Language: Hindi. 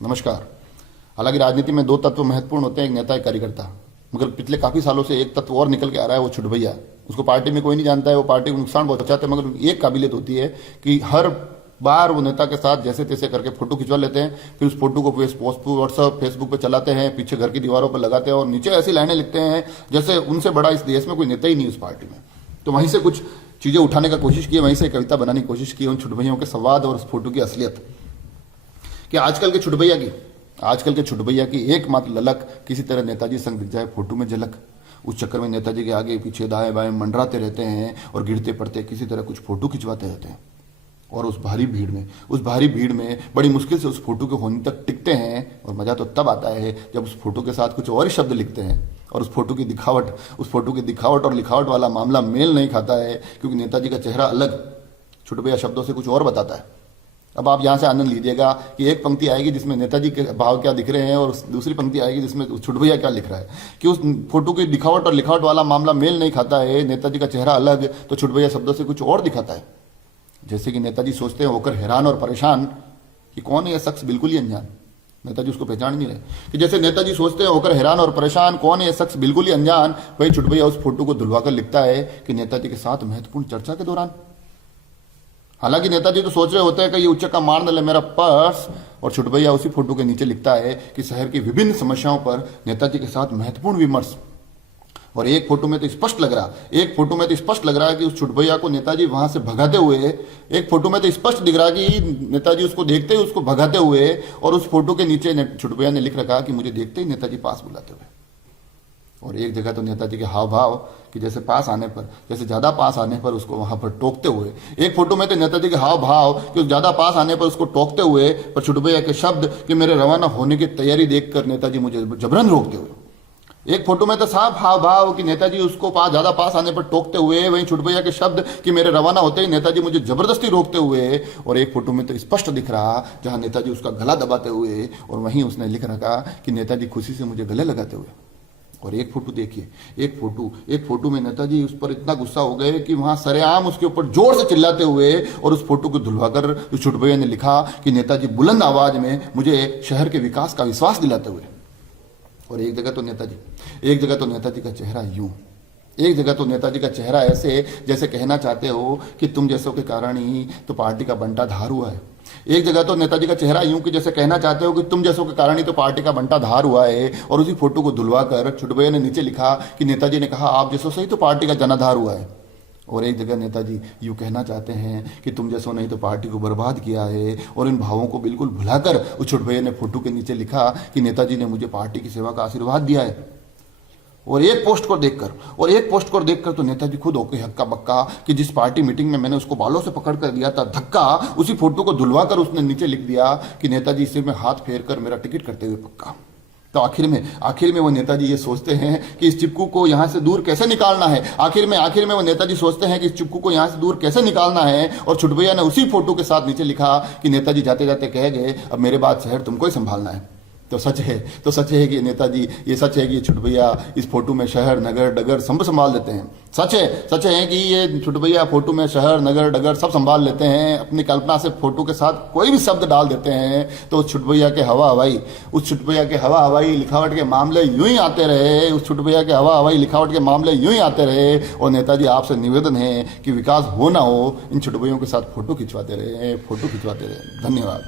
नमस्कार। हालांकि राजनीति में दो तत्व महत्वपूर्ण होते हैं, एक नेता एक कार्यकर्ता। मगर पिछले काफी सालों से एक तत्व और निकल के आ रहा है, वो छुटभैया। उसको पार्टी में कोई नहीं जानता है, वो पार्टी को नुकसान बहुत चाहते हैं, मगर एक काबिलियत होती है कि हर बार वो नेता के साथ जैसे तैसे करके फोटो खिंचवा लेते हैं, फिर उस फोटो को व्हाट्सएप फेसबुक पे चलाते हैं, पीछे घर की दीवारों पर लगाते हैं और नीचे ऐसी लाइनें लिखते हैं जैसे उनसे बड़ा इस देश में कोई नेता ही नहीं उस पार्टी में। तो वहीं से कुछ चीजें उठाने का कोशिश की, वहीं से कविता बनाने की कोशिश की, उन छुटभैयों के संवाद और उस फोटो की असलियत कि आजकल के छुटभैया की एकमात्र ललक किसी तरह नेताजी संग दिख जाए फोटो में झलक। उस चक्कर में नेताजी के आगे पीछे दाएं बाएं मंडराते रहते हैं और गिरते पड़ते किसी तरह कुछ फोटो खिंचवाते रहते हैं। और उस भारी भीड़ में बड़ी मुश्किल से उस फोटो के होने तक टिकते हैं। और मजा तो तब आता है जब उस फोटो के साथ कुछ और ही शब्द लिखते हैं और उस फोटो की दिखावट और लिखावट वाला मामला मेल नहीं खाता है, क्योंकि नेताजी का चेहरा अलग छुटभैया शब्दों से कुछ और बताता है। अब आप यहां से आनंद लीजिएगा कि एक पंक्ति आएगी जिसमें नेताजी के भाव क्या दिख रहे हैं और दूसरी पंक्ति आएगी जिसमें छुटभैया क्या लिख रहा है। कि उस फोटो की दिखावट और लिखावट वाला मामला मेल नहीं खाता है, नेताजी का चेहरा अलग तो छुटभैया शब्दों से कुछ और दिखाता है। जैसे कि नेताजी सोचते हैं होकर हैरान और परेशान कि कौन है यह शख्स बिल्कुल ही अनजान। नेताजी उसको पहचान नहीं रहे कि जैसे नेताजी सोचते हैं होकर हैरान और परेशान कौन है यह शख्स बिल्कुल ही अनजान, वही छुटभैया उस फोटो को धुलवाकर लिखता है कि नेताजी के साथ महत्वपूर्ण चर्चा के दौरान। हालांकि नेताजी तो सोच रहे होते हैं कि ये उच्चक का मार न ले मेरा पर्स, और छुटभैया उसी फोटो के नीचे लिखता है कि शहर की विभिन्न समस्याओं पर नेताजी के साथ महत्वपूर्ण विमर्श। और एक फोटो में तो स्पष्ट लग रहा है कि उस छुटभैया को नेताजी वहां से भगाते हुए, एक फोटो में तो स्पष्ट दिख रहा है कि नेताजी उसको देखते ही उसको भगाते हुए, और उस फोटो के नीचे छुटभैया ने लिख रखा कि मुझे देखते ही नेताजी पास बुलाते हुए। और एक जगह तो नेताजी के हाव भाव कि जैसे ज्यादा पास आने पर उसको वहां पर टोकते हुए, एक फोटो में तो नेताजी के हाव भाव कि ज्यादा पास आने पर उसको टोकते हुए, पर छुटभैया के शब्द कि मेरे रवाना होने की तैयारी देखकर नेताजी मुझे जबरन रोकते हुए। एक फोटो में तो साफ हाव भाव कि नेताजी उसको ज्यादा पास आने पर टोकते हुए, वहीं छुटभैया के शब्द कि मेरे रवाना होते ही नेताजी मुझे जबरदस्ती रोकते हुए। और एक फोटो में तो स्पष्ट दिख रहा जहां नेताजी उसका गला दबाते हुए, और वहीं उसने लिख रखा कि नेताजी खुशी से मुझे गले लगाते हुए। और एक फोटो देखिए, एक फोटो में नेताजी उस पर इतना गुस्सा हो गए कि वहां सरेआम उसके ऊपर जोर से चिल्लाते हुए, और उस फोटो को धुलवाकर छुटभैया ने लिखा कि नेताजी बुलंद आवाज में मुझे शहर के विकास का विश्वास दिलाते हुए। और एक जगह तो नेताजी का चेहरा यूं, एक जगह तो नेताजी का चेहरा ऐसे जैसे कहना चाहते हो कि तुम जैसों के कारण ही तो पार्टी का बंटाधार हुआ है। एक जगह तो नेताजी का चेहरा यूं कि जैसे कहना चाहते हो कि तुम जैसों के कारण ही तो पार्टी का बंटाधार हुआ है। और उसी फोटो को धुलवाकर छुटभैया ने नीचे लिखा कि नेताजी ने कहा आप जैसों से ही तो पार्टी का जनाधार हुआ है। और एक जगह नेताजी यूं कहना चाहते हैं कि तुम जैसों ने ही तो पार्टी को बर्बाद किया है। और इन भावों को बिल्कुल भुलाकर उस छुटभैया ने फोटो के नीचे लिखा कि नेताजी ने मुझे पार्टी की सेवा का आशीर्वाद दिया है। और एक पोस्ट को देखकर तो नेताजी खुद होके हक्का बक्का कि जिस पार्टी मीटिंग में मैंने उसको बालों से पकड़ कर दिया था धक्का, उसी फोटो को धुलवाकर उसने नीचे लिख दिया कि नेताजी सिर में हाथ फेर कर मेरा टिकट करते हुए पक्का। तो आखिर में वो नेताजी ये सोचते हैं कि इस चिपकू को यहां से दूर कैसे निकालना है। आखिर में वो नेताजी सोचते हैं कि इस चिपकू को यहां से दूर कैसे निकालना है। और छुटभैया ने उसी फोटो के साथ नीचे लिखा कि नेताजी जाते जाते कह गए अब मेरे बाद शहर तुमको ही संभालना है। तो सच है कि नेताजी, ये सच है कि छुटभैया इस फोटो में शहर नगर डगर सब संभाल लेते हैं। सच है कि ये छुटभैया फोटो में शहर नगर डगर सब संभाल लेते हैं। अपनी कल्पना से फोटो के साथ कोई भी शब्द डाल देते हैं। तो उस छुटभैया के हवा हवाई लिखावट के मामले यूं ही आते रहे। और नेताजी आपसे निवेदन है कि विकास हो ना हो, इन छुटभैयों के साथ फोटो खिंचवाते रहे। धन्यवाद।